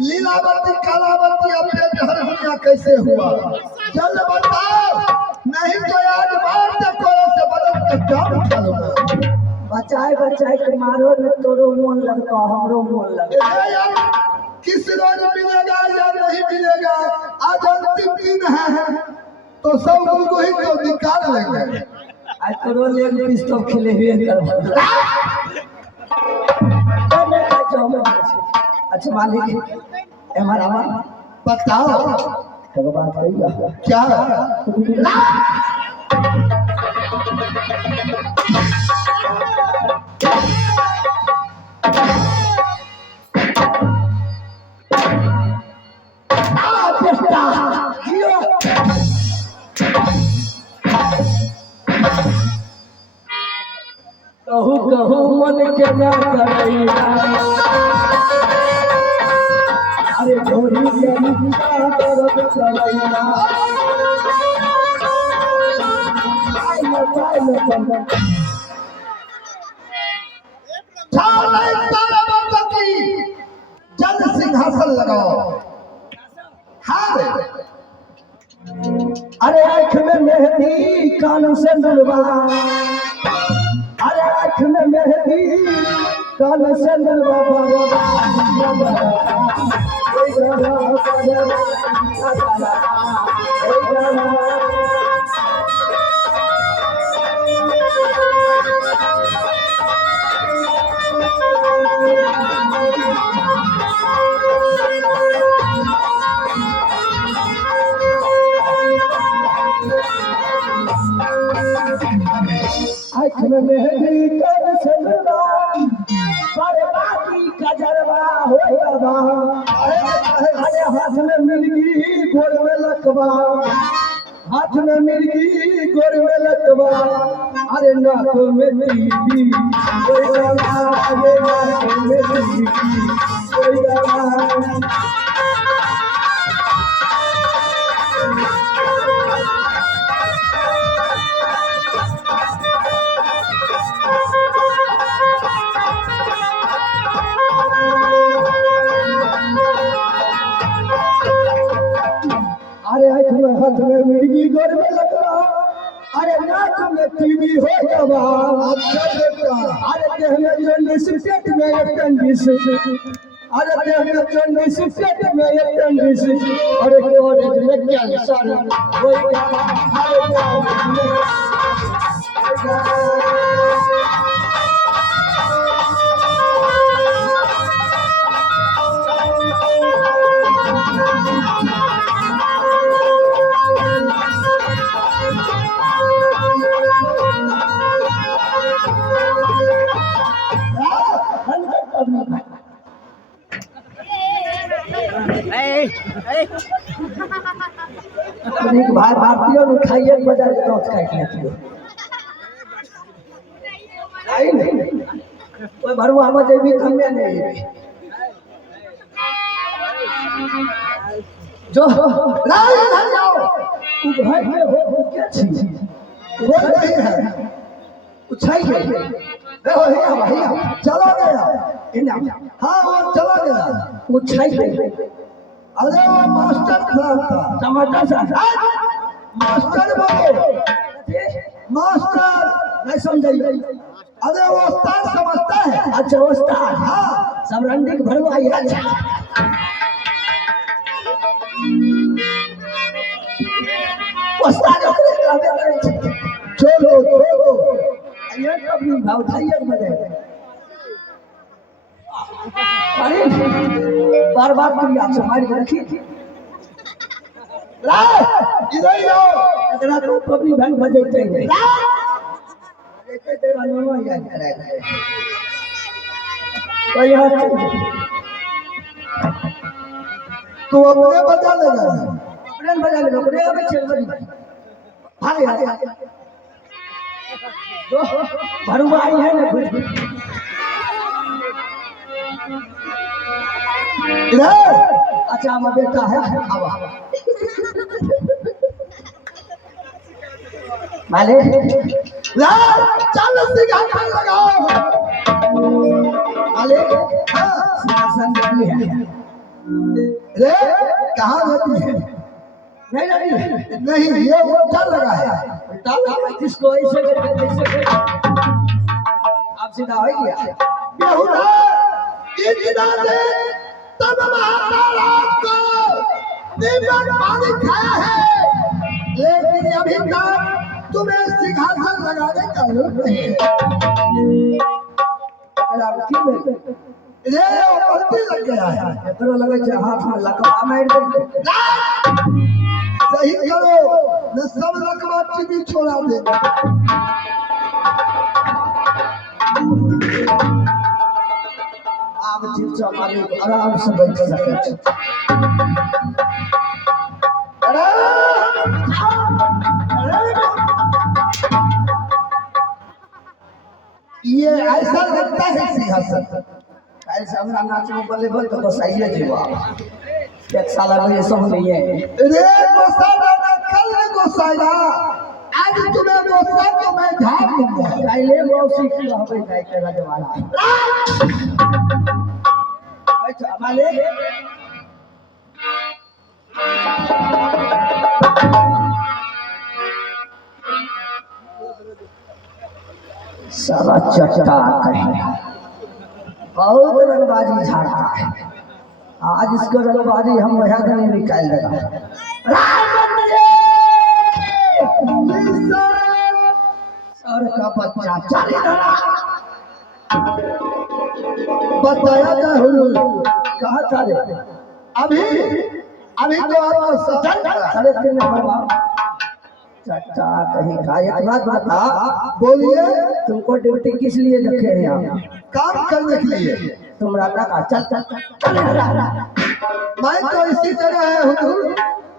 लीलावती कालावती अपने घर दुनिया कैसे हुआ जल्द बताओ, नहीं तो आज मार दे कोरे से बदल के जान उठा लूंगा। बचाए के मारो न तोरो मन लगता हमरो मन लगता। किस रोज मिलेगा या नहीं मिलेगा, आज अंतिम दिन है तो सब को ही तो निकाल लेंगे। आज तोरो ले पिस्तौल खिले हुए कर। अच्छा मालिक हमारा बताओ बात कहिएगा क्या कहू कहू मन के ना करैया अरे घोड़ी के निशा तरफ चलैया जल्द सिंहासन लगाओ। हाँ अरे आँख में मेहंदी कान से दुलवा, अरे आँख में मेहंदी कान से दुलवा आँख में मेहंदी कान से दुलवा बर्बादी कजरवा हो जावा, अरे हाथ में मिर्गी गोर में लकवा, हाथ में मिर्गी गोर में लकवा, अरे नाक में टीपी कोई गवा, अरे नाक में टीपी कोई गवा। अरे हाथ में मिर्गी गोर में लकवा, अरे नाक में टीबी हो जावा, अरे देह में जंडिस पेट में एपेंडिस, अरे देह में जंडिस पेट में एपेंडिस, अरे कोरेज में कैंसर हो जावा, भाई भारतीयों ने खाइए बाजार के दोस्त काट लेती हो आई नहीं कोई भरवा मजे भी कमे नहीं जो नहीं जाओ तू घर में हो क्या चीज वो नहीं है उछाई है देखो भैया चला गया हाँ वो चला गया उछाई है। अरे वो मास्टर था टमाटर सा मास्टर बोलो मास्टर नहीं समझाइए। अरे वो उस्ताद समझता है। अच्छा उस्ताद हाँ सब रंडी के भरवा है। अच्छा उस्ताद चलो ये कभी भाव उठाइए मजे अरे बार बार तुम आपसे हमारी रखी थी इधर ही आओ अगर तो कभी भाई मजे चाहिए तो यहाँ तू अपने बजा लेगा अपने बजा ले अपने में चल बड़ी भाग यार तो भरुआ आई है ना अच्छा हमारा बेटा है अब मालिक ला चल सिंहासन लगाओ मालिक सिंहासन नहीं है रे कहाँ रहती है नहीं नहीं नहीं ये उल्टा लगा है किसको ऐसे आप सीधा हो गया बेहुदा इतना दे तब महाराज को नीमक पानी खाया है लेकिन अभी तक तुम्हें सिंहासन लगाने का रूप नहीं है ये गलती लग गया है एकरो लगे छे हाथ में लकवा मार दे सही करो न सब लकवा चीनी छोड़ा दे आप चिंता मालिक आराम से बैठ सके छे ये ऐसा लगता है सिंहासन ऐसे हमरा नाच में बोले बोल तो बसाइए जीवा एक साल में ये सब नहीं है रे गोसाला ना कल गोसाला आज तुम्हें गोसा तो मैं झाड़ दूंगा काइले मौसी की होबे जाय के राजवाड़ा अच्छा मालिक सारा चट्टा कहीं बहुत रंगबाजी झाड़ा है आज इसको रंगबाजी हम वह दिन निकाल देगा सर का बच्चा चली धरा बताया था हुजूर कहा चले अभी अभी तो आपको सजन साढ़े 3 नंबर चट्टा कहीं का एक बात बता बोलिए तुमको ड्यूटी किस लिए रखे हैं यहाँ काम करने के लिए तुम राता का चल चल चल मैं तो इसी जगह है हुजूर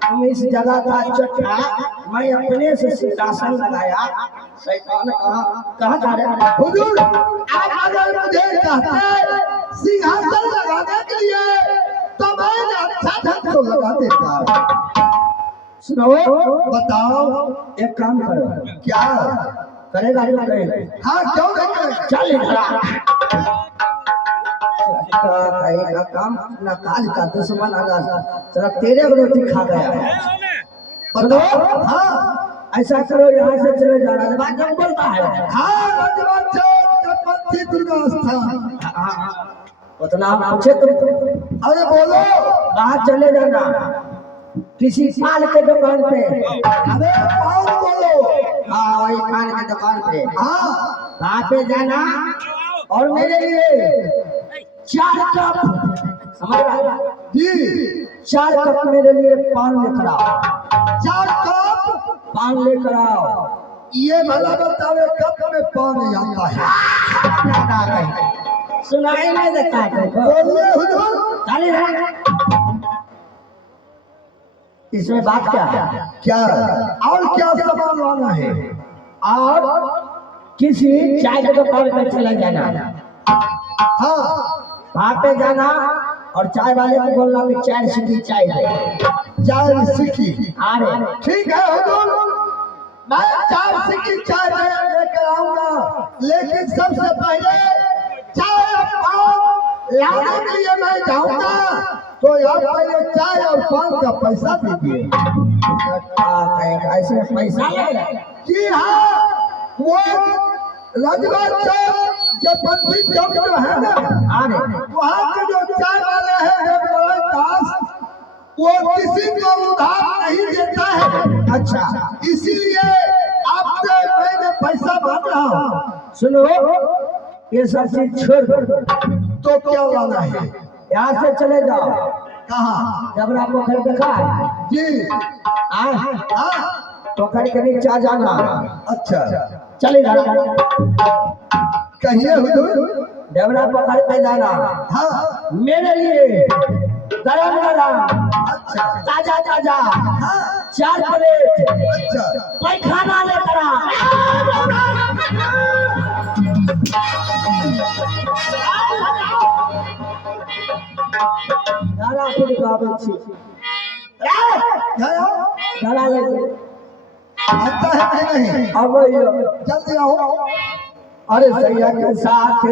तुम इस जगह का चट्टा मैं अपने से सिंहासन लगाया शैतान कहाँ जा रहे हैं हुजूर आप अगर मुझे कहते सिंहासन लगाने के लिए तो मैं अच्छा ढंग से लगा देता सुनो बताओ एक काम करो क्या करेगा जो करेगा हाँ क्यों नहीं करें? चल का काम ना काज का दुश्मन आगा चलो तेरे को रोटी खा गया बताओ हाँ ऐसा करो यहाँ से चले जा रहा है बात जब बोलता है हाँ रजवान चौक कपंथी दुर्गा स्थान उतना पूछे तुम अरे बोलो बाहर चले जाना किसी पान के दुकान पे अरे कौन बोलो हाँ वही पान के दुकान पे हाँ वहाँ पे जाना और मेरे लिए 4 कप समझ रहा जी 4 कप मेरे लिए पान लेकर आओ 4 कप पान लेकर आओ ये भला बतावे कप में पानी आता है सुनाई नहीं देता तुमको बोलिए हुजूर खाली रह इसमें बात क्या है क्या और क्या सामान लाना है और किसी चाय की दुकान पे चला जाना हाँ वहाँ पे जाना और चाय वाले को बोलना कि 4 सिक्की चाय दे 4 सिक्की अरे ठीक है हुजूर मैं 4 सिक्की चाय लेकर आऊंगा लेकिन सबसे पहले चाय और पान लाने के लिए मैं जाऊंगा तो आप पहले चाय और पान का पैसा दीजिए ऐसे पैसा लगेगा जी हाँ वो राजवान चौक जो पंथी चौक जो है ना अरे वहाँ के जो चाय वाले हैं देवनारायण दास वो किसी को उधार नहीं देता है अच्छा इसीलिए आपसे मैंने पैसा मांग रहा हूँ सुनो ये सब चीज छोड़ दो तो क्या लाना है यहाँ से चले जाओ कहाँ जबरा पोखर देखा है जी हाँ हाँ पोखर के नीचे जाना अच्छा चले जाओ कहिए हुजूर जबरा पोखर पे जाना हाँ मेरे लिए गरम गरम अच्छा ताजा ताजा हाँ 4 प्लेट अच्छा पैखाना लेकर आ धारा फिर गावे छी धारा ले आता है नहीं अब जल्दी आओ अरे सैया के साथ